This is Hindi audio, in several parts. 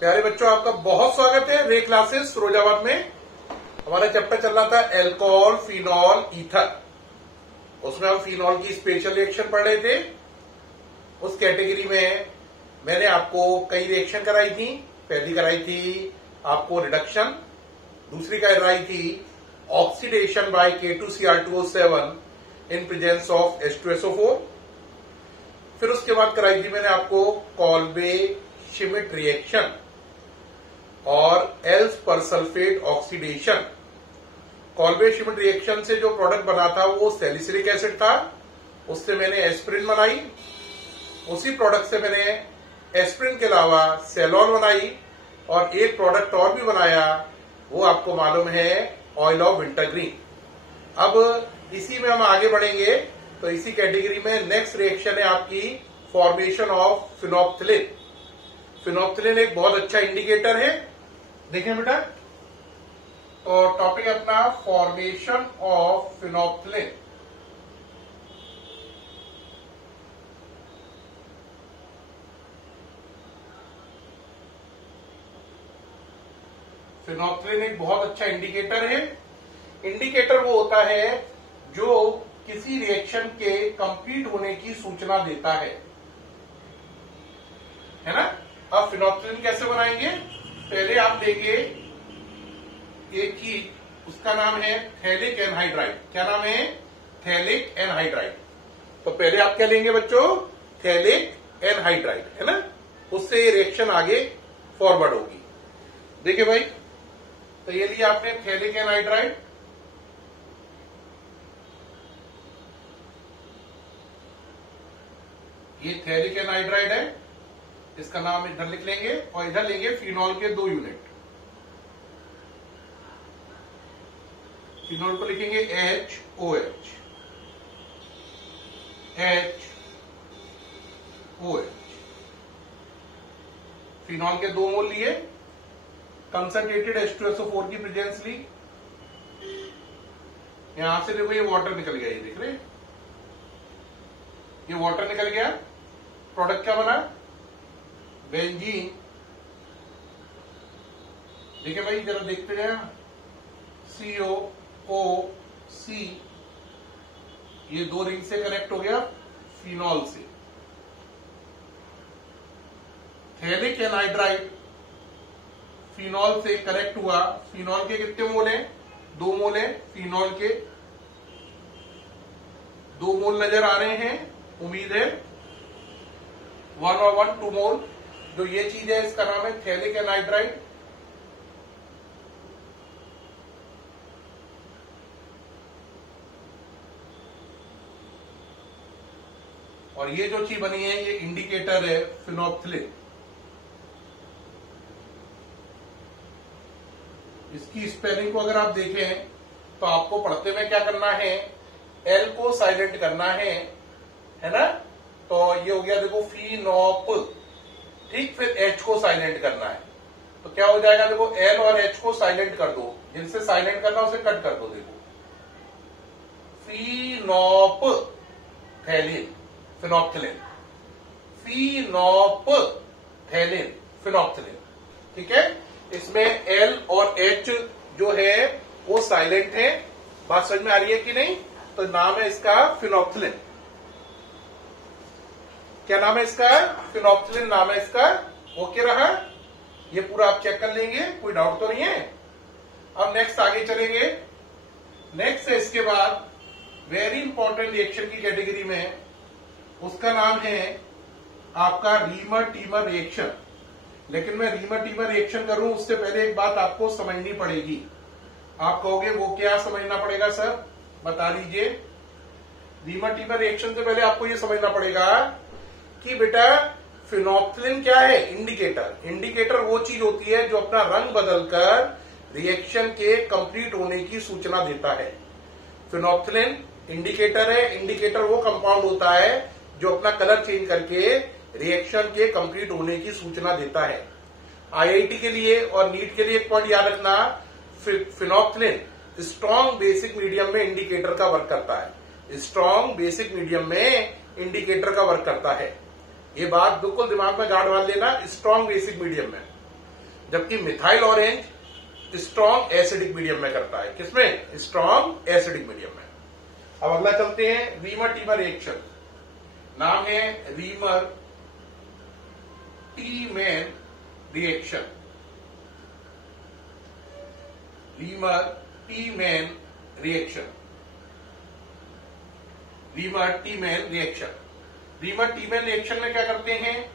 प्यारे बच्चों, आपका बहुत स्वागत है रे क्लासेस फिरोजाबाद में। हमारा चैप्टर चल रहा था एल्कोहल, फिनॉल, ईथर। उसमें हम फिनॉल की स्पेशल रिएक्शन पढ़ रहे थे। उस कैटेगरी में मैंने आपको कई रिएक्शन कराई थी। पहली कराई थी आपको रिडक्शन, दूसरी कराई थी oxidation by K2Cr2O7 in presence of H2SO4। फिर उसके बाद कराई थी मैंने आपको कॉल्बे श्मिट रिएक्शन और Elbs persulphate oxidation. Kolbe Schmitt reaction से जो प्रोडक्ट बना था वो सैलिसिलिक एसिड था, उससे मैंने एस्पिरिन बनाई। उसी प्रोडक्ट से मैंने एस्पिरिन के अलावा सेलॉन बनाई और एक प्रोडक्ट और भी बनाया, वो आपको मालूम है ऑयल ऑफ विंटरग्रीन। अब इसी में हम आगे बढ़ेंगे। तो इसी कैटेगरी में नेक्स्ट रिएक्शन है आपकी फॉर्मेशन ऑफ फिनोप्थिलिन। फिनोप्थिलिन एक बहुत अच्छा इंडिकेटर है। देखें बेटा, तो टॉपिक अपना फॉर्मेशन ऑफ फिनोप्थिलिन। फिनोप्थिलिन एक बहुत अच्छा इंडिकेटर है। इंडिकेटर वो होता है जो किसी रिएक्शन के कंप्लीट होने की सूचना देता है ना। अब फिनोप्थिलिन कैसे बनाएंगे, पहले आप देंगे एक चीज, उसका नाम है थैलिक एनहाइड्राइड। क्या नाम है? Phthalic anhydride. तो पहले आप क्या लेंगे बच्चों? थैलिक एनहाइड्राइड, है ना। उससे ये रिएक्शन आगे फॉरवर्ड होगी। देखिए भाई, तो ये लिया आपने थैलिक एनहाइड्राइड। ये थैलिक एनहाइड्राइड है, इसका नाम इधर लिख लेंगे और इधर लेंगे फिनॉल के 2 यूनिट। फिनॉल को लिखेंगे HOH। फिनॉल के 2 मोल लिए, कंसंट्रेटेड H2SO4 की प्रेजेंस ली। यहां से देखो ये वाटर निकल गया, ये देख रहे, ये वाटर निकल गया। प्रोडक्ट क्या बना? बेंजीन। देखिए भाई, जरा देखते हैं, COOC, ये 2 रिंग से कनेक्ट हो गया फिनॉल से। थैलिक एनहाइड्राइड फिनॉल से कनेक्ट हुआ। फिनॉल के कितने मोल हैं? 2 मोल हैं। फिनॉल के 2 मोल नजर आ रहे हैं, उम्मीद है। 1 और 1 2 मोल। जो ये चीज है इसका नाम है थैलिक एनहाइड्राइड। और ये जो चीज बनी है ये इंडिकेटर है फिनोप्थिलिन। इसकी स्पेलिंग को अगर आप देखें तो आपको पढ़ते में क्या करना है? एल को साइलेंट करना है ना। तो ये हो गया देखो फिनोप, ठीक। फिर एच को साइलेंट करना है, तो क्या हो जाएगा? देखो एल और एच को साइलेंट कर दो, जिनसे साइलेंट करना उसे कट कर दो। देखो फिनोप थैलिन फिनोप्थिलिन, फिनोप थैलिन फिनोप्थिलिन, ठीक है। इसमें एल और एच जो है वो साइलेंट है। बात समझ में आ रही है कि नहीं? तो नाम है इसका फिनोप्थिलिन। क्या नाम है इसका? फिनोप्थिलिन नाम है इसका। ओके रहा? ये पूरा आप चेक कर लेंगे, कोई डाउट तो नहीं है। अब नेक्स्ट आगे चलेंगे। नेक्स्ट है इसके बाद वेरी इंपॉर्टेंट रिएक्शन की कैटेगरी में, उसका नाम है आपका रीमर टीमर रिएक्शन। लेकिन मैं रीमर टीमर रिएक्शन करूं उससे पहले एक बात आपको समझनी पड़ेगी। आप कहोगे वो क्या समझना पड़ेगा सर, बता दीजिए। रीमर टीमर रिएक्शन से पहले आपको ये समझना पड़ेगा कि बेटा फिनोप्थिलिन क्या है? इंडिकेटर। इंडिकेटर वो चीज होती है जो अपना रंग बदलकर रिएक्शन के कंप्लीट होने की सूचना देता है। फिनोप्थिलिन इंडिकेटर है। इंडिकेटर वो कंपाउंड होता है जो अपना कलर चेंज करके रिएक्शन के कंप्लीट होने की सूचना देता है। आईआईटी के लिए और नीट के लिए एक पॉइंट याद रखना, फिनोप्थिलिन स्ट्रॉन्ग बेसिक मीडियम में इंडिकेटर का वर्क करता है। स्ट्रॉन्ग बेसिक मीडियम में इंडिकेटर का वर्क करता है। ये बात बिल्कुल दिमाग में गाड़ डाल लेना, स्ट्रॉन्ग बेसिक मीडियम में। जबकि methyl orange strong acidic medium में करता है। किसमें? स्ट्रॉन्ग एसिडिक मीडियम में। अब अगला चलते हैं रीमर टीमर रिएक्शन। नाम है Reimer Tiemann reaction. Reimer Tiemann reaction. Reimer Tiemann reaction. Reimer Tiemann reaction में क्या करते हैं,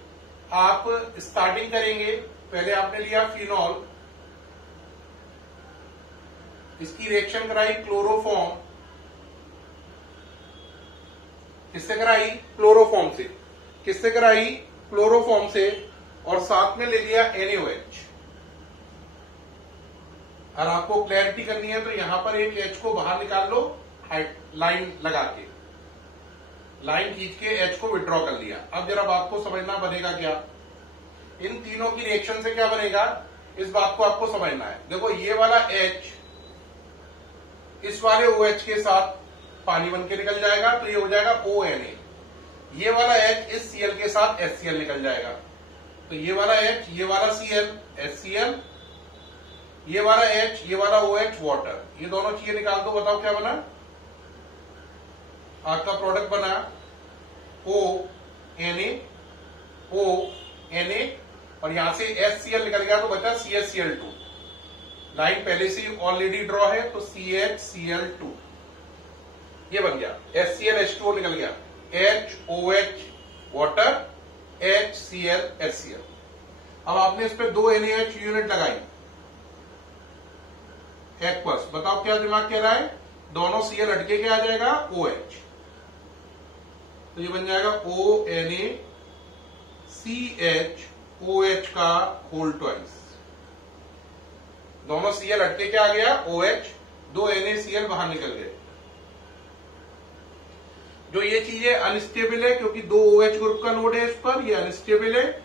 आप स्टार्टिंग करेंगे, पहले आपने लिया फिनॉल, इसकी रिएक्शन कराई क्लोरोफॉर्म, किससे कराई? क्लोरोफॉर्म से। किससे कराई? क्लोरोफॉर्म से। और साथ में ले लिया NaOH। और आपको क्लैरिटी करनी है तो यहां पर एक H को बाहर निकाल लो, लाइन लगा के, लाइन खींच के H को विड्रॉ कर लिया। अब जरा बात को समझना बनेगा क्या, इन तीनों की रिएक्शन से क्या बनेगा, इस बात को आपको समझना है। देखो ये वाला H इस वाले OH के साथ पानी बन के निकल जाएगा तो ये हो जाएगा ONA। ये वाला H इस Cl के साथ HCl निकल जाएगा तो ये वाला H, ये वाला Cl HCl, ये वाला H, ये वाला OH वाटर। ये दोनों चीजें निकाल दो, बताओ क्या बना? आपका प्रोडक्ट बना ONA, ONA और यहां से HCl निकल गया तो बचा CHCl2। लाइन पहले से ऑलरेडी ड्रॉ है तो CHCl2 ये बन गया। HCl H2O निकल गया, HOH वाटर, HCl HCl। अब आपने इस पे 2 NaOH यूनिट लगाई, एक्वस। बताओ क्या दिमाग कह रहा है, दोनों Cl हटके क्या आ जाएगा? OH। तो ये बन जाएगा ONA CH OH का होल ट्वाइस। दोनों Cl हटके क्या आ गया? OH। 2 NaCl बाहर निकल गए। जो ये चीजें अनस्टेबल है क्योंकि 2 OH ग्रुप का नोड है इस पर, ये अनस्टेबल है,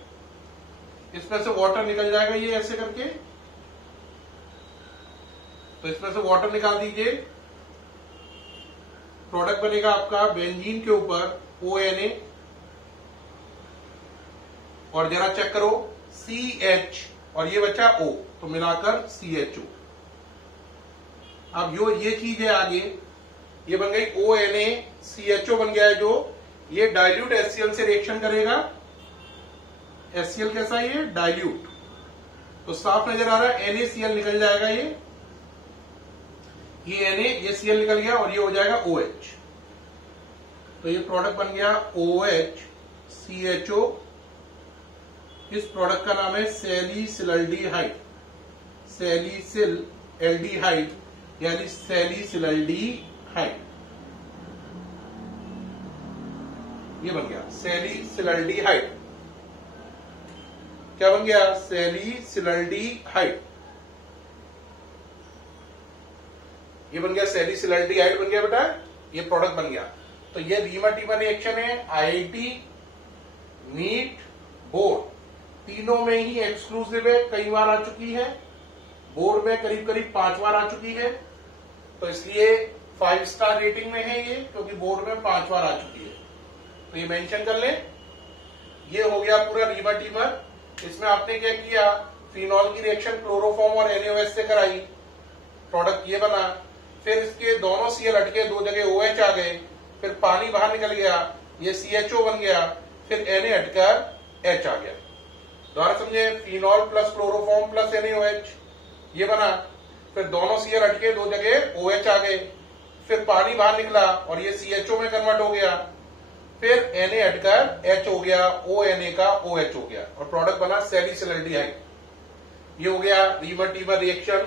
इसमें से वाटर निकल जाएगा ये ऐसे करके। तो इसमें से वाटर निकाल दीजिए, प्रोडक्ट बनेगा आपका बेंजीन के ऊपर ONA। और जरा चेक करो CH और ये बचा O, तो मिलाकर CHO। अब जो ये चीज है आगे, ये बन गई ONA CHO बन गया है, जो ये डाइल्यूट HCl से रिएक्शन करेगा। HCl कैसा है? ये डाइल्यूट, तो साफ नजर आ रहा है NaCl निकल जाएगा। ये Na, ये Cl निकल गया और ये हो जाएगा OH। तो ये प्रोडक्ट बन गया OH CHO। इस प्रोडक्ट का नाम है सैलिसिलल्डिहाइड, सैलिसिलल्डिहाइड यानी सैलिसिलल्डिहाइड। ये बन गया सैलिसिलल्डिहाइड। क्या बन गया? सैलिसिलल्डिहाइड। ये बन गया सैलिसिलल्डिहाइड बन गया बेटा, ये प्रोडक्ट बन गया। तो ये रीमर टीमर रिएक्शन है IIT, नीट, बोर्ड तीनों में ही एक्सक्लूसिव है, कई बार आ चुकी है, बोर्ड में करीब करीब 5 बार आ चुकी है। तो इसलिए 5 स्टार रेटिंग में है ये, क्योंकि बोर्ड में 5 बार आ चुकी है। तो ये मेंशन कर लें। ये हो गया पूरा रीमर टीमर। इसमें आपने क्या किया, फिनॉल की रिएक्शन क्लोरोफॉर्म और NaOH से कराई, प्रोडक्ट ये बना। फिर इसके दोनों Cl हटके 2 जगह OH आ गए, फिर पानी बाहर निकल गया, ये CHO बन गया, फिर Na हटकर H आ गया। दोबारा समझे, phenol plus chloroform plus NaOH ये बना। फिर दोनों Cl हटके 2 जगह OH आ गए, फिर पानी बाहर निकला और ये CHO में कन्वर्ट हो गया, फिर Na हटकर H हो गया, ONA का OH हो गया और प्रोडक्ट बना सैलिसिलल्डिहाइड। ये हो गया रीमर टीमर रिएक्शन।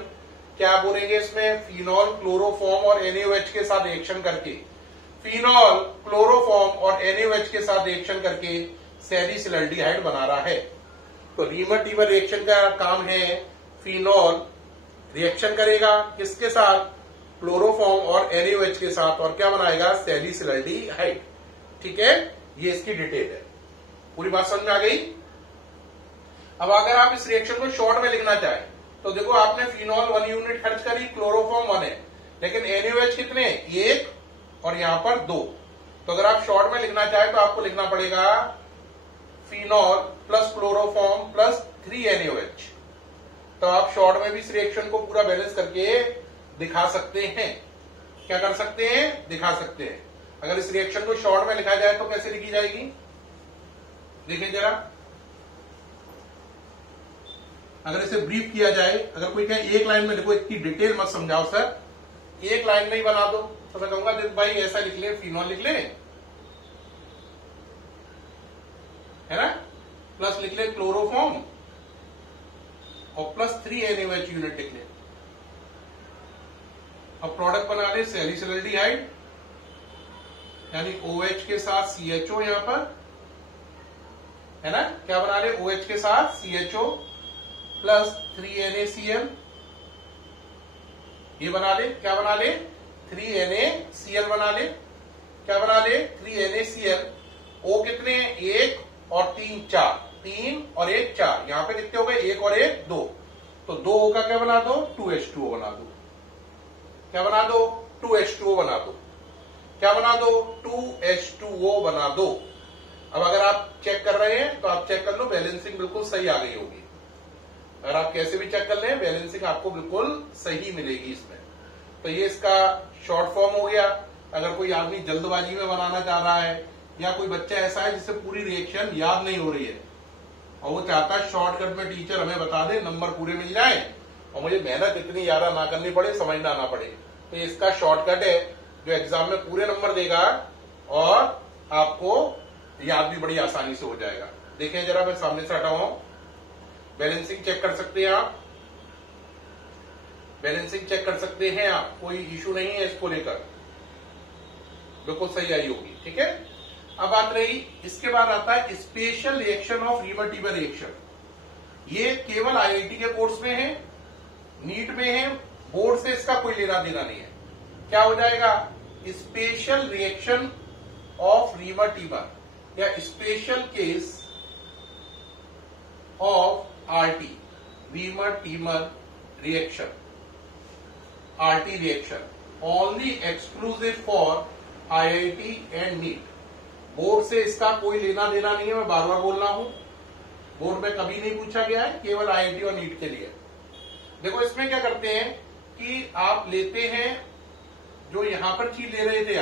क्या बोलेंगे इसमें? फिनॉल क्लोरोफॉर्म और NaOH के साथ रिएक्शन करके, फिनॉल क्लोरोफॉर्म और NaOH के साथ रिएक्शन करके सैलिसिलल्डिहाइड बना रहा है। तो रीमर टीमर रिएक्शन का काम है, फिनॉल रिएक्शन करेगा किसके साथ? क्लोरोफॉर्म और NaOH के साथ, और क्या बनाएगा? सैलिसिलल्डिहाइड। ठीक है, ये इसकी डिटेल है। पूरी बात समझ में आ गई? अब अगर आप इस रिएक्शन को शॉर्ट में लिखना चाहें तो देखो, आपने फिनॉल 1 यूनिट खर्च करी, क्लोरोफॉर्म 1 है, लेकिन NaOH कितने? 1 और यहां पर 2। तो अगर आप शॉर्ट में लिखना चाहें तो आपको लिखना पड़ेगा phenol plus chloroform plus 3 NaOH। तो आप शॉर्ट में भी इस रिएक्शन को पूरा बैलेंस करके दिखा सकते हैं। क्या कर सकते हैं? दिखा सकते हैं। अगर इस रिएक्शन को शॉर्ट में लिखा जाए तो कैसे लिखी जाएगी? देखिए जरा, अगर इसे ब्रीफ किया जाए, अगर कोई कहे एक लाइन में लिखो, इतनी डिटेल मत समझाओ सर, एक लाइन में ही बना दो, तो मैं कहूंगा देख भाई ऐसा लिख ले, फिनॉल लिख ले, है ना, प्लस लिख ले क्लोरोफॉर्म और प्लस 3NaOH यूनिट लिख ले। अब प्रोडक्ट बना ले सैलिसिलडिहाइड यानी OH के साथ CHO, यहां पर है ना, क्या बना ले, OH के साथ CHO प्लस 3NaCl, ये बना ले, क्या बना ले, 3NaCl बना ले, क्या बना ले, 3NaCl। O कितने, 1 और 3 4, 3 और 1 4, यहां पे कितने हो गए, 1 और 1 2, तो 2O का क्या बना दो, 2H2O बना दो। क्या बना दो, 2H2O बना दो। क्या बना दो, 2H2O बना दो। अब अगर आप चेक कर रहे हैं तो आप चेक कर लो, बैलेंसिंग बिल्कुल सही आ गई होगी। अगर आप कैसे भी चेक कर लें, बैलेंसिंग आपको बिल्कुल सही मिलेगी इसमें। तो ये इसका शॉर्ट फॉर्म हो गया। अगर कोई आदमी जल्दबाजी में बनाना चाह रहा है या कोई बच्चा ऐसा है जिसे पूरी रिएक्शन याद नहीं हो रही है और वो चाहता है शॉर्टकट में टीचर हमें बता दे, नंबर पूरे मिल जाए और मुझे मेहनत इतनी ज्यादा ना करनी पड़े, समझना ना पड़े, तो इसका शॉर्टकट है जो एग्जाम में पूरे नंबर देगा और आपको याद भी बड़ी आसानी से हो जाएगा। देखें जरा, मैं सामने से हटा हूं, बैलेंसिंग चेक कर सकते हैं आप, बैलेंसिंग चेक कर सकते हैं आप, कोई इशू नहीं है इसको लेकर, बिल्कुल सही आई होगी। ठीक है, अब बात रही, इसके बाद आता है special reaction of reversible reaction. ये केवल IIT के कोर्स में है, नीट में है, बोर्ड से इसका कोई लेना देना नहीं है। क्या हो जाएगा, स्पेशल रिएक्शन ऑफ रिवर्सिबल या special case of RT, reversible reaction, RT reaction only exclusive for IIT and NEET. Board से इसका कोई लेना देना नहीं है, मैं बार बार बोल रहा हूं, बोर्ड में कभी नहीं पूछा गया है, केवल IIT और नीट के लिए। देखो इसमें क्या करते हैं कि आप लेते हैं, जो यहां पर चीज ले रहे थे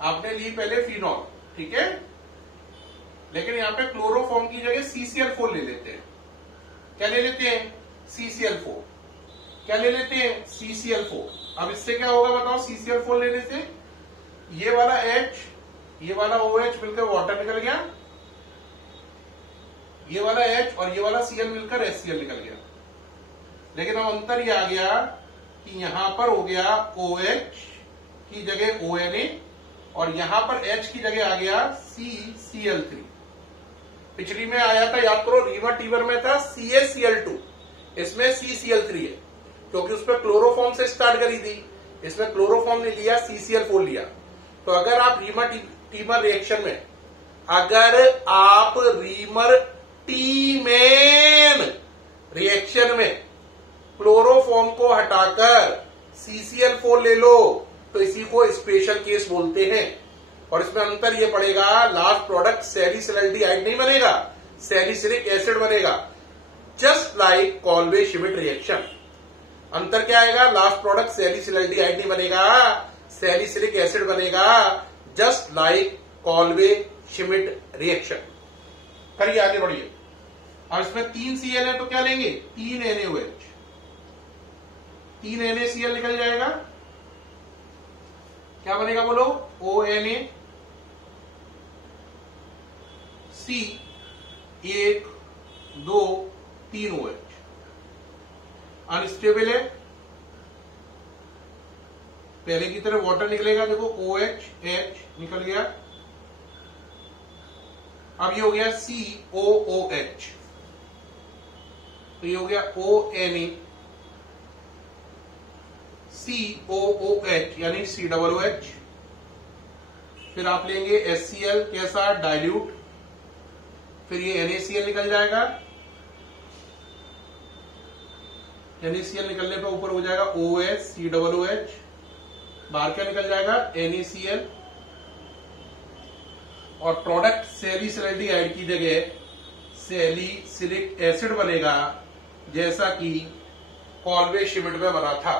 आपने ली पहले फिनॉल, ठीक है, लेकिन यहां पे क्लोरोफॉर्म की जगह CCl4 ले लेते हैं। क्या ले लेते हैं, CCl4। क्या ले लेते हैं, CCl4। अब इससे क्या होगा बताओ, CCl4 लेने से ये वाला H, ये वाला OH मिलकर वाटर निकल गया, ये वाला H और ये वाला Cl मिलकर HCl निकल गया। लेकिन अब अंतर ये आ गया कि यहां पर हो गया OH की जगह ONA और यहां पर H की जगह आ गया CCl3। पिछली में आया था, याद करो, रिवर्सिबल में था CaCl2, इसमें CCl3 है, क्योंकि उस पर क्लोरोफॉर्म से स्टार्ट करी थी, इसमें क्लोरोफॉर्म ने लिया, CCl4 लिया। तो अगर आप रिवर्सिबल रिएक्शन में, अगर आप रिवर्सिबल रिएक्शन में क्लोरोफॉर्म को हटाकर CCl4 ले लो तो इसी को स्पेशल केस बोलते हैं। और इसमें अंतर ये पड़ेगा, लास्ट प्रोडक्ट सैलिसिलडिहाइड नहीं बनेगा, सैलिसिलिक एसिड बनेगा, जस्ट लाइक कॉल्वे श्मिट रिएक्शन। अंतर क्या आएगा, लास्ट प्रोडक्ट सैलिसिलडिहाइड नहीं बनेगा, सैलिसिलिक एसिड बनेगा, जस्ट लाइक कॉल्वे श्मिट रिएक्शन। करिए, आगे बढ़िए। और इसमें 3 Cl है तो क्या लेंगे, 3 NaOH, 3 NaCl निकल जाएगा, क्या बनेगा बोलो, ONA C 1 2 3 OH। अनस्टेबल है, पहले की तरह वाटर निकलेगा, देखो OH H निकल गया, अब ये हो गया COOH, तो ये हो गया ONA COOH यानी COOH। फिर आप लेंगे HCl कैसा, डाइल्यूट, फिर ये NaCl निकल जाएगा, NaCl निकलने पर ऊपर हो जाएगा OH COOH, बाहर क्या निकल जाएगा, NaCl, और प्रोडक्ट सैलिसिलडिहाइड की जगह सैलिसिलिक एसिड बनेगा, जैसा कि कॉलवे शिमिट में बना था।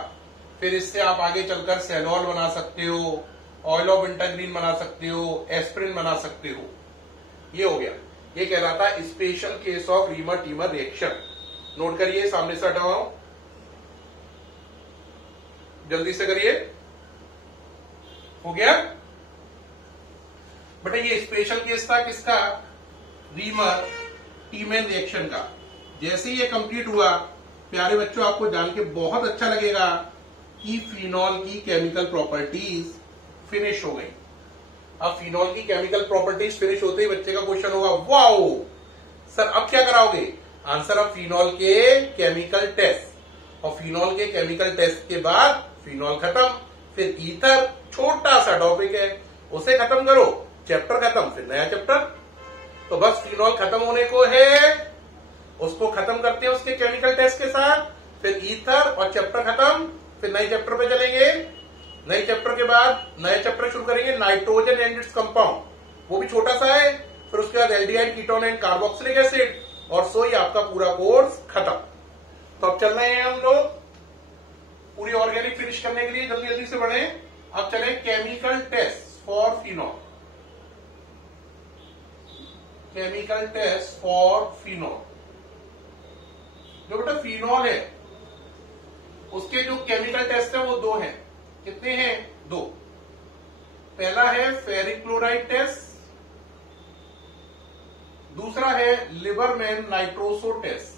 फिर इससे आप आगे चलकर सेनॉल बना सकते हो, ऑयल ऑफ विंटरग्रीन बना सकते हो, एस्प्रिन बना सकते हो। ये हो गया, ये कहलाता है special case of reamer teamer reaction. Note करिए, सामने से हटाओ, जल्दी से करिए। हो गया बेटा, ये स्पेशल केस था किसका? रीमर टीमर रिएक्शन का। जैसे ही ये कंप्लीट हुआ प्यारे बच्चों, आपको जान के बहुत अच्छा लगेगा कि फिनॉल की केमिकल प्रॉपर्टीज फिनिश हो गई। अब फिनॉल की केमिकल प्रॉपर्टीज फिनिश होते ही बच्चे का क्वेश्चन होगा, वाओ सर अब क्या कराओगे? आंसर, अब फिनॉल के केमिकल टेस्ट, और फिनॉल के केमिकल टेस्ट के बाद फिनॉल खत्म, फिर ईथर, छोटा सा टॉपिक है उसे खत्म करो, चैप्टर खत्म, फिर नया चैप्टर। तो बस फिनॉल खत्म होने को है, उसको खत्म करते हैं उसके केमिकल टेस्ट के साथ, फिर ईथर और चैप्टर खत्म, फिर नए चैप्टर पे चलेंगे। नए चैप्टर के बाद नया चैप्टर शुरू करेंगे, नाइट्रोजन एंड इट्स कंपाउंड, वो भी छोटा सा है। फिर उसके बाद aldehyde, ketone and carboxylic acid, और सो ही आपका पूरा कोर्स खत्म। तो अब चल रहे हैं हम लोग पूरी ऑर्गेनिक फिनिश करने के लिए, जल्दी जल्दी से बढ़े। अब चले chemical test for phenol. Chemical test for phenol, जो बेटा फिनॉल है उसके जो केमिकल टेस्ट है वो दो हैं। कितने हैं? दो। पहला है फेरिक क्लोराइड टेस्ट, दूसरा है Liebermann nitroso test.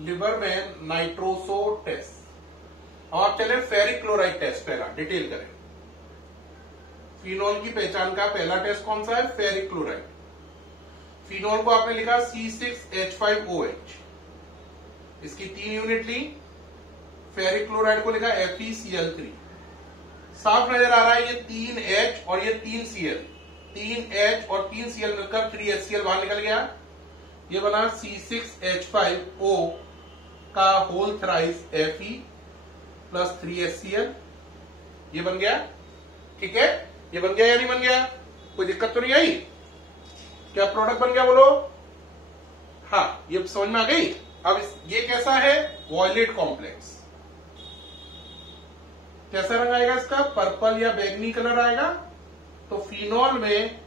Liebermann nitroso test. और चले फेरिक क्लोराइड टेस्ट, पहला डिटेल करें। फिनॉल की पहचान का पहला टेस्ट कौन सा है? Ferric chloride. फिनॉल को आपने लिखा C6H5OH, इसकी 3 यूनिट ली। फेरिक क्लोराइड को लिखा FeCl3। साफ नजर आ रहा है, ये 3H और ये 3Cl, 3H और 3Cl मिलकर 3HCl बाहर निकल गया। ये बना C6H5O का whole thrice Fe plus 3HCl, ये बन गया। ठीक है, ये बन गया या नहीं बन गया? कोई दिक्कत तो नहीं आई? क्या प्रोडक्ट बन गया बोलो? हाँ, ये समझ में आ गई। अब ये कैसा है? Violet complex. कैसा रंग आएगा इसका? पर्पल या बैंगनी कलर आएगा। तो फिनॉल में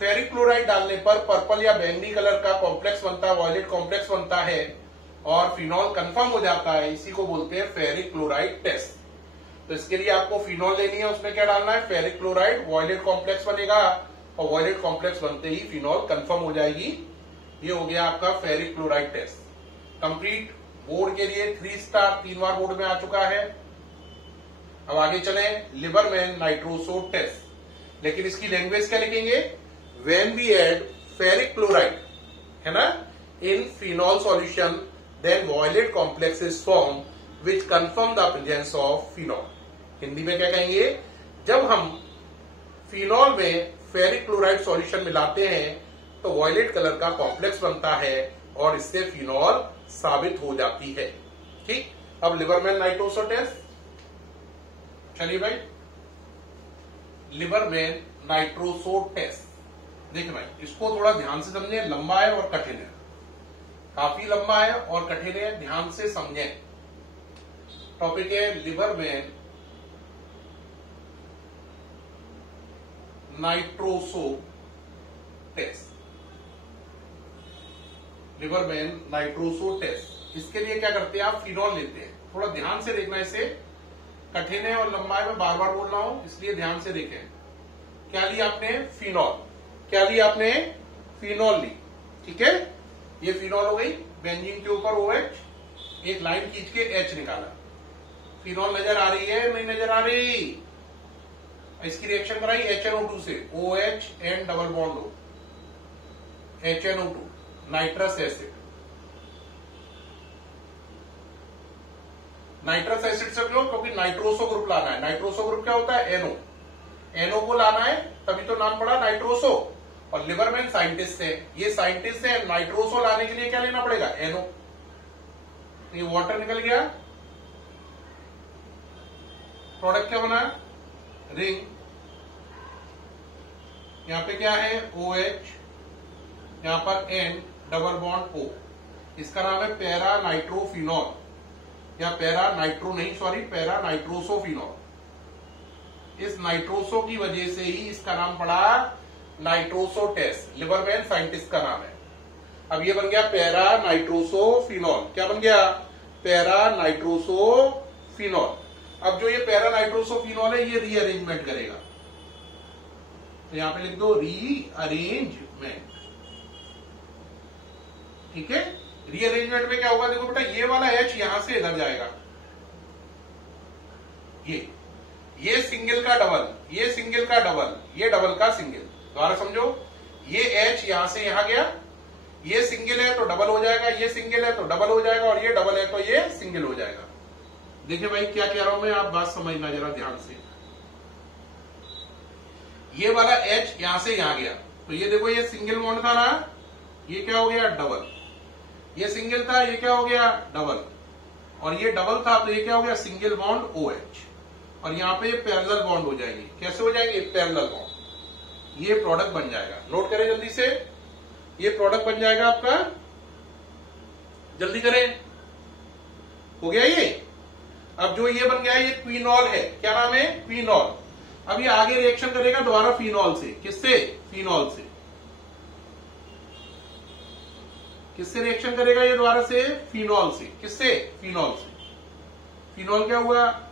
फेरिक क्लोराइड डालने पर पर्पल या बैंगनी कलर का कॉम्प्लेक्स बनता है, वॉयलेट कॉम्प्लेक्स बनता है, और फिनॉल कंफर्म हो जाता है। इसी को बोलते हैं फेरिक क्लोराइड टेस्ट। तो इसके लिए आपको फिनॉल लेनी है, उसमें क्या डालना है? फेरिक क्लोराइड, वॉयलेट कॉम्प्लेक्स बनेगा, और वॉयलेट कॉम्प्लेक्स बनते ही फिनॉल कंफर्म हो जाएगी। ये हो गया आपका ferric chloride test complete. Board के लिए 3 स्टार 3 बार बोर्ड में आ चुका है। अब आगे चले, लिबरमैन नाइट्रोसो टेस्ट, लेकिन इसकी लैंग्वेज क्या लिखेंगे? When we add ferric chloride, है ना, in phenol solution, then violet complex is form which confirm the presence of phenol. Hindi में क्या कहेंगे? जब हम फिनॉल में फेरिक क्लोराइड सॉल्यूशन मिलाते हैं तो वॉयलेट कलर का कॉम्प्लेक्स बनता है, और इससे फिनॉल साबित हो जाती है। ठीक, अब लिबरमैन नाइट्रोसो टेस्ट, चलिए भाई, लिबरमैन नाइट्रोसो टेस्ट। देखिए भाई, इसको थोड़ा ध्यान से समझें, लंबा है और कठिन है, काफी लंबा है और कठिन है, ध्यान से समझें। टॉपिक है Liebermann nitroso test. Liebermann nitroso test, इसके लिए क्या करते हैं? आप फिनॉल लेते हैं, थोड़ा ध्यान से देखना, इसे कठिन है और लंबा है, मैं बार बार बोल रहा हूं इसलिए ध्यान से देखें। क्या लिया आपने? फिनॉल। क्या लिया आपने? फिनॉल ली। ठीक है, ये फिनॉल हो गई, बेंजीन के ऊपर OH, एक लाइन खींच के H निकाला। फिनॉल नजर आ रही है? नहीं नजर आ रही? इसकी रिएक्शन कराई HNO2 से, OH एंड डबल बॉन्ड हो, HNO2, nitrous acid. Nitrous acid से लो, क्योंकि नाइट्रोसो ग्रुप लाना है। नाइट्रोसो ग्रुप क्या होता है? NO, NO को लाना है, तभी तो नाम पड़ा नाइट्रोसो। और लिबरमैन साइंटिस्ट है, ये साइंटिस्ट है, नाइट्रोसो लाने के लिए क्या लेना पड़ेगा? NO। ये वाटर निकल गया, प्रोडक्ट क्या बना? रिंग। यहां पे क्या है? OH यहां पर N डबल बॉन्ड O, इसका नाम है पैरा नाइट्रोफिनॉल, या पैरा नाइट्रो नहीं, सॉरी, पैरा नाइट्रोसोफिनॉल। इस नाइट्रोसो की वजह से ही इसका नाम पड़ा नाइट्रोसोटेस, लिबरमैन साइंटिस्ट का नाम है। अब ये बन गया पैरा नाइट्रोसोफिनॉल। क्या बन गया? पैरा नाइट्रोसोफिनॉल। अब जो ये पैरा नाइट्रोसोफिनॉल है, ये रीअरेंजमेंट करेगा, तो यहां पे लिख दो रीअरेंजमेंट। ठीक है, रीअरेंजमेंट में क्या होगा? देखो बेटा, ये वाला H यहां से इधर जाएगा, ये सिंगल का डबल, ये सिंगल का डबल, ये डबल का सिंगल। दोबारा समझो, ये H यहां से यहां गया, ये सिंगल है तो डबल हो जाएगा, ये सिंगल है तो डबल हो जाएगा, और ये डबल है तो ये सिंगल हो जाएगा। देखिए भाई क्या कह रहा हूं मैं, आप बात समझना जरा ध्यान से। ये वाला H यहां से यहां गया, तो ये देखो, ये सिंगल बॉन्ड था ना, ये क्या हो गया? डबल। ये सिंगल था, ये क्या हो गया? डबल। और ये डबल था, तो ये क्या हो गया? Single bond OH। और यहां पे ये पैरेलल बॉन्ड हो जाएंगे। कैसे हो जाएंगे? Parallel bond. ये प्रोडक्ट बन जाएगा। नोट करें जल्दी से, ये प्रोडक्ट बन जाएगा आपका, जल्दी करें। हो गया ये। अब जो ये बन गया, ये क्विनॉल है। क्या नाम है? क्विनॉल। अब ये आगे रिएक्शन करेगा दोबारा फिनॉल से। किससे? फिनॉल से। किससे रिएक्शन करेगा ये दोबारा से? फिनॉल से। किससे? फिनॉल से। फिनॉल क्या हुआ?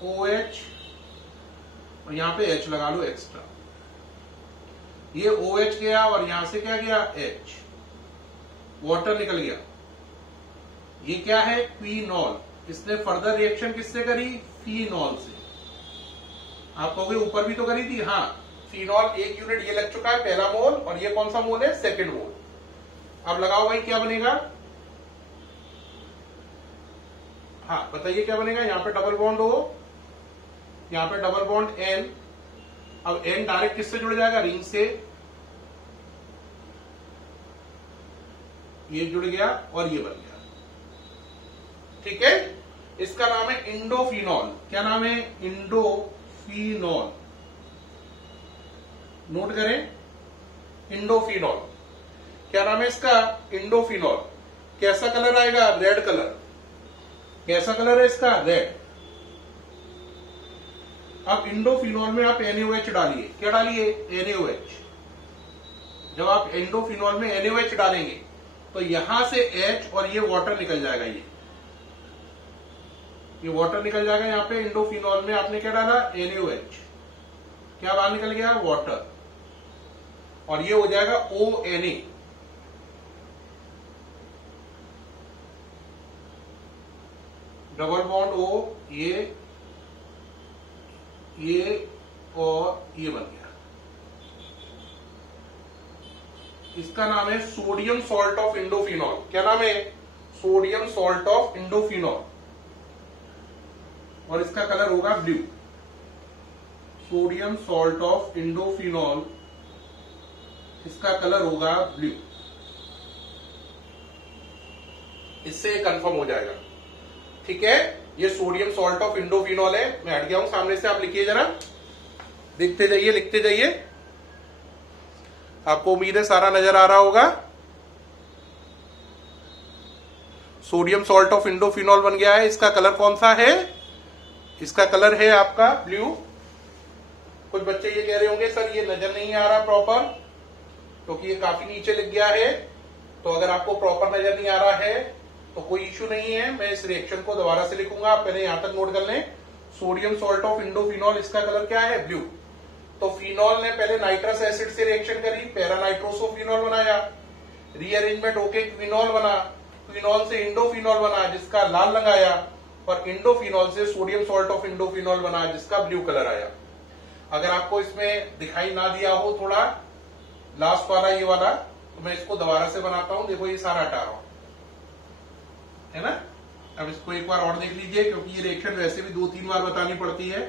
OH, और यहां पे H लगा लो एक्स्ट्रा। ये OH गया और यहां से क्या गया? H, वाटर निकल गया। ये क्या है? क्विनॉल। इसने फर्दर रिएक्शन किससे करी? फिनॉल से। आप कहोगे ऊपर भी तो करी थी। हाँ, फिनॉल एक यूनिट ये लग चुका है, पहला मोल, और ये कौन सा मोल है? Second mole. अब लगाओ भाई, क्या बनेगा? हाँ बताइए क्या बनेगा? यहां पे डबल बॉन्ड हो, यहां पे डबल बॉन्ड N। अब N डायरेक्ट किससे जुड़ जाएगा? रिंग से। ये जुड़ गया और ये बन गया। ठीक है, इसका नाम है इंडोफिनॉल। क्या नाम है? इंडोफिनॉल। नोट करें, इंडोफिनॉल। क्या नाम है इसका? इंडोफिनॉल। कैसा कलर आएगा? Red colour. कैसा कलर है इसका? रेड। अब इंडोफिनॉल में आप NaOH डालिए। क्या डालिए? NaOH। जब आप इंडोफिनॉल में NaOH डालेंगे तो यहां से H और ये वाटर निकल जाएगा। ये वाटर निकल जाएगा। यहां पे इंडोफिनॉल में आपने क्या डाला? NaOH। क्या बाहर निकल गया? वाटर। और ये हो जाएगा ONA। डबल बॉन्ड O, ये और ये बन गया। इसका नाम है सोडियम सॉल्ट ऑफ इंडोफिनॉल। क्या नाम है? Sodium salt of indophenol. और इसका कलर होगा blue. Sodium salt of indophenol, इसका कलर होगा ब्लू। इससे कंफर्म हो जाएगा। ठीक है, ये सोडियम सॉल्ट ऑफ इंडोफिनॉल है। मैं हट गया हूं सामने से, आप लिखिए जरा, देखते जाइए, लिखते जाइए। आपको उम्मीद है सारा नजर आ रहा होगा। सोडियम सॉल्ट ऑफ इंडोफिनॉल बन गया है। इसका कलर कौन सा है? इसका कलर है आपका ब्लू। कुछ बच्चे ये कह रहे होंगे सर ये नजर नहीं आ रहा प्रॉपर, क्योंकि ये काफी नीचे लिख गया है। तो अगर आपको प्रॉपर नजर नहीं आ रहा है तो कोई इश्यू नहीं है, मैं इस रिएक्शन को दोबारा से लिखूंगा। आप पहले यहां तक नोट कर लें। सोडियम सॉल्ट ऑफ इंडोफिनॉल, इसका कलर क्या है? ब्लू। तो फिनॉल ने पहले नाइट्रस एसिड से रिएक्शन करी, पैरानाइट्रोसोफिनॉल बनाया, रीअरेंजमेंट होके क्विनॉल बना, क्विनॉल से इंडोफिनॉल बना जिसका लाल रंग आया, और इंडोफिनॉल से सोडियम सॉल्ट ऑफ इंडोफिनॉल बना जिसका ब्लू कलर आया। अगर आपको इसमें दिखाई ना दिया हो थोड़ा लास्ट वाला ये वाला, तो मैं इसको दोबारा से बनाता हूं। देखो ये सारा हटा रहा हूं, है ना। अब इसको एक बार और देख लीजिए, क्योंकि ये रिएक्शन वैसे भी 2-3 बार बतानी पड़ती है,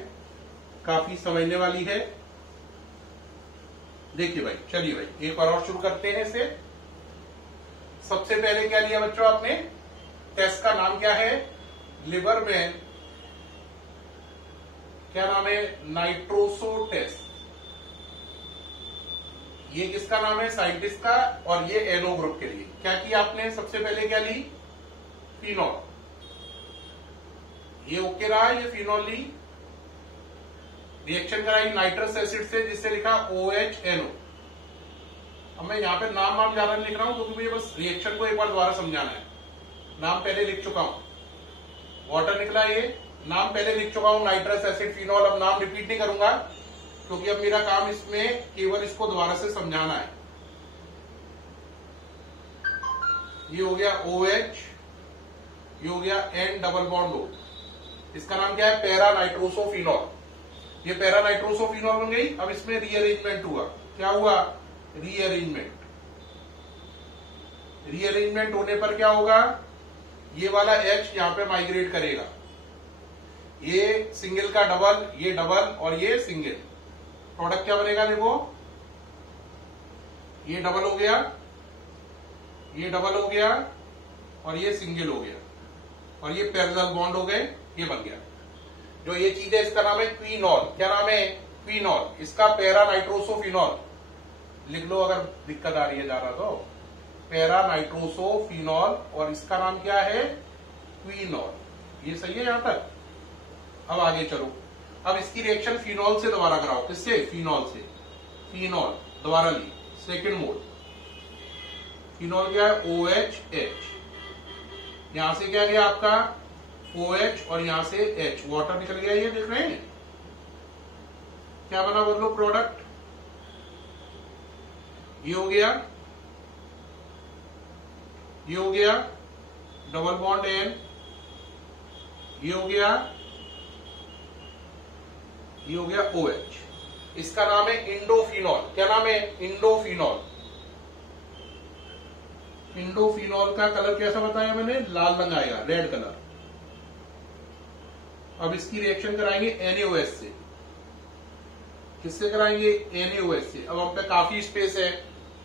काफी समझने वाली है। देखिए भाई, चलिए भाई एक बार और शुरू करते हैं इसे। सबसे पहले क्या लिया बच्चों आपने? टेस्ट का नाम क्या है? लिबरमैन। क्या नाम है? Nitroso test. ये किसका नाम है, साइंटिस्ट का, और ये एनओ ग्रुप के लिए क्या किया आपने, सबसे पहले क्या ली, फिनॉल, ये ओके रहा, ये फिनॉल ली, रिएक्शन कराई नाइट्रस एसिड से जिससे लिखा OHNO। अब मैं यहां पे नाम ज्यादा लिख रहा हूं क्योंकि मुझे बस रिएक्शन को एक बार दोबारा समझाना है। नाम पहले लिख चुका हूं, वाटर निकला, ये नाम पहले लिख चुका हूं, नाइट्रस एसिड, फिनॉल। अब नाम रिपीट नहीं करूंगा क्योंकि अब मेरा काम इसमें केवल इसको दोबारा से समझाना है। ये हो गया OH, ये हो गया N डबल बॉन्ड O, इसका नाम क्या है, पैरा नाइट्रोसोफिनॉल। ये पैरा नाइट्रोसोफिनॉल बन गई। अब इसमें रीअरेंजमेंट हुआ, क्या हुआ, रीअरेंजमेंट। रीअरेंजमेंट होने पर क्या होगा, ये वाला H यहां पे माइग्रेट करेगा, ये सिंगल का डबल, ये डबल और ये सिंगल, प्रोडक्ट क्या बनेगा, देखो ये डबल हो गया, ये डबल हो गया और ये सिंगल हो गया और ये पैरेलल बॉन्ड हो गए, ये बन गया। जो ये चीज है इसका नाम है क्विनॉल। क्या नाम है, क्विनॉल। इसका पैरा नाइट्रोसोफिनॉल लिख लो अगर दिक्कत आ रही है ज्यादा तो, पैरा नाइट्रोसोफिनॉल, और इसका नाम क्या है, क्विनॉल। ये सही है यहां तक। अब आगे चलो, अब इसकी रिएक्शन फिनॉल से दोबारा कराओ, किससे, फिनॉल से। फिनॉल दोबारा ली, सेकेंड मोल, फिनॉल क्या है, OHH, यहां से क्या गया आपका OH और यहां से H, वाटर निकल गया, ये देख रहे हैं क्या बना, बोलो प्रोडक्ट, ये हो गया, ये हो गया डबल बॉन्ड N, ये हो गया, ये हो गया OH, इसका नाम है इंडोफिनॉल। क्या नाम है, इंडोफिनॉल। इंडोफिनॉल का कलर कैसा बताया मैंने, लाल रंग आएगा, रेड कलर। अब इसकी रिएक्शन कराएंगे NaOH से, किससे कराएंगे, NaOH से। अब हम पे काफी स्पेस है,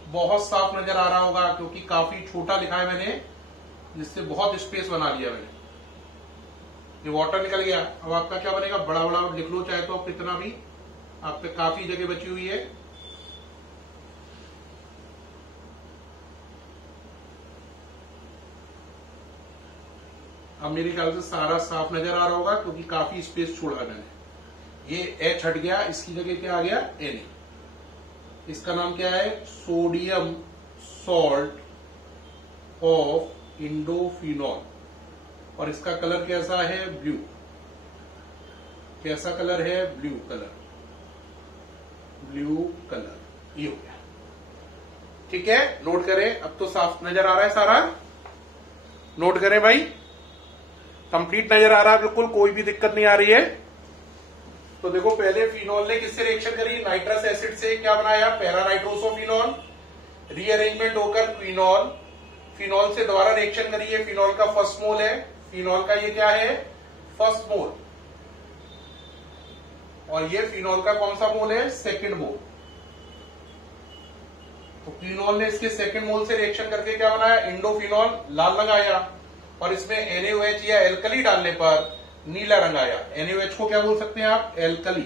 बहुत साफ नजर आ रहा होगा क्योंकि काफी छोटा लिखा है मैंने, जिससे बहुत स्पेस बना लिया मैंने। ये वाटर निकल गया। अब आपका क्या बनेगा, बड़ा बड़ा लिख लो चाहे तो, कितना भी, आप पे काफी जगह बची हुई है। अब मेरे ख्याल से सारा साफ नजर आ रहा होगा क्योंकि काफी स्पेस छोड़ा मैंने। ये H हट गया, इसकी जगह क्या आ गया, Na। इसका नाम क्या है, सोडियम सॉल्ट ऑफ इंडोफिनॉल, और इसका कलर कैसा है, ब्लू। कैसा कलर है, ब्लू कलर, ब्लू कलर, ये हो गया। ठीक है, नोट करें, अब तो साफ नजर आ रहा है सारा, नोट करें भाई, कंप्लीट नजर आ रहा है बिल्कुल, कोई भी दिक्कत नहीं आ रही है। तो देखो पहले फिनॉल ने किससे रिएक्शन करी, नाइट्रस एसिड से, क्या बनाया, पैरा नाइट्रोसोफिनॉल, रीअरेंजमेंट होकर क्विनॉल, फिनॉल से दोबारा रिएक्शन करी है, फिनॉल का फर्स्ट मोल है, फिनॉल का ये क्या है, फर्स्ट मोल, और ये फिनॉल का कौन सा मोल है, सेकंड मोल। तो क्विनॉल ने इसके सेकंड मोल से रिएक्शन करके क्या बनाया, इंडोफिनॉल, लाल रंग आया, और इसमें NaOH या एल्कली डालने पर नीला रंग आया। NaOH को क्या बोल सकते हैं आप, एल्कली,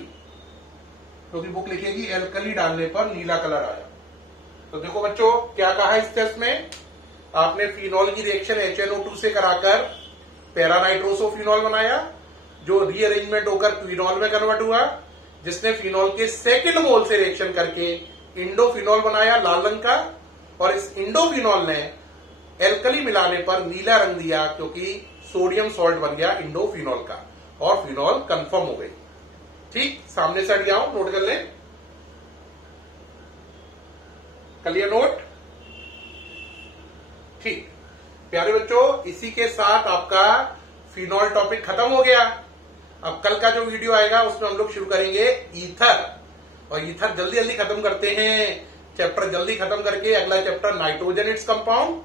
क्योंकि बुक लिखेगी एल्कली डालने पर नीला कलर आया। तो देखो बच्चों क्या कहा इस टेस्ट में, आपने फिनॉल की रिएक्शन HNO2 से कराकर पैरा नाइट्रोसोफिनॉल बनाया, जो रीअरेंजमेंट होकर क्विनॉल में कन्वर्ट हुआ, जिसने फिनॉल के सेकंड मोल से रिएक्शन करके इंडोफिनॉल बनाया लाल रंग का, और इस इंडोफिनॉल ने एल्कली मिलाने पर नीला रंग दिया क्योंकि सोडियम सॉल्ट बन गया इंडोफिनॉल का, और फिनॉल कंफर्म हो गई। ठीक, सामने से हट गया हूं, नोट कर लें, कर लिया नोट। ठीक, प्यारे बच्चों, इसी के साथ आपका फिनॉल टॉपिक खत्म हो गया। अब कल का जो वीडियो आएगा उसमें हम लोग शुरू करेंगे ईथर, और ईथर जल्दी जल्दी खत्म करते हैं, चैप्टर जल्दी खत्म करके अगला चैप्टर नाइट्रोजन इट्स कंपाउंड,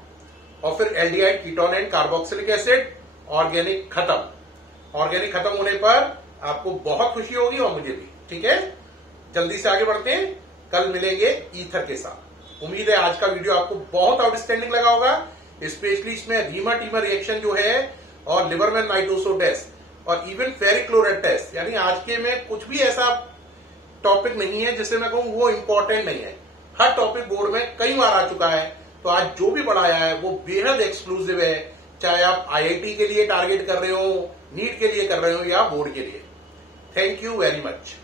और फिर aldehyde, ketone and carboxylic acid, organic खत्म। ऑर्गेनिक खत्म होने पर आपको बहुत खुशी होगी और मुझे भी। ठीक है, जल्दी से आगे बढ़ते हैं, कल मिलेंगे ईथर के साथ। उम्मीद है आज का वीडियो आपको बहुत आउटस्टैंडिंग लगा होगा, स्पेशली इसमें रीमर टीमर रिएक्शन जो है, और लिबरमैन नाइट्रोसो टेस्ट, और इवन फेरिक्लोराइड टेस्ट, यानी आज के में कुछ भी ऐसा टॉपिक नहीं है जिसे मैं कहूं वो इंपॉर्टेंट नहीं है। हर टॉपिक बोर्ड में कई बार आ चुका है, तो आज जो भी पढ़ाया है वो बेहद एक्सक्लूसिव है, चाहे आप आईआईटी के लिए टारगेट कर रहे हो, नीट के लिए कर रहे हो या बोर्ड के लिए। Thank you very much.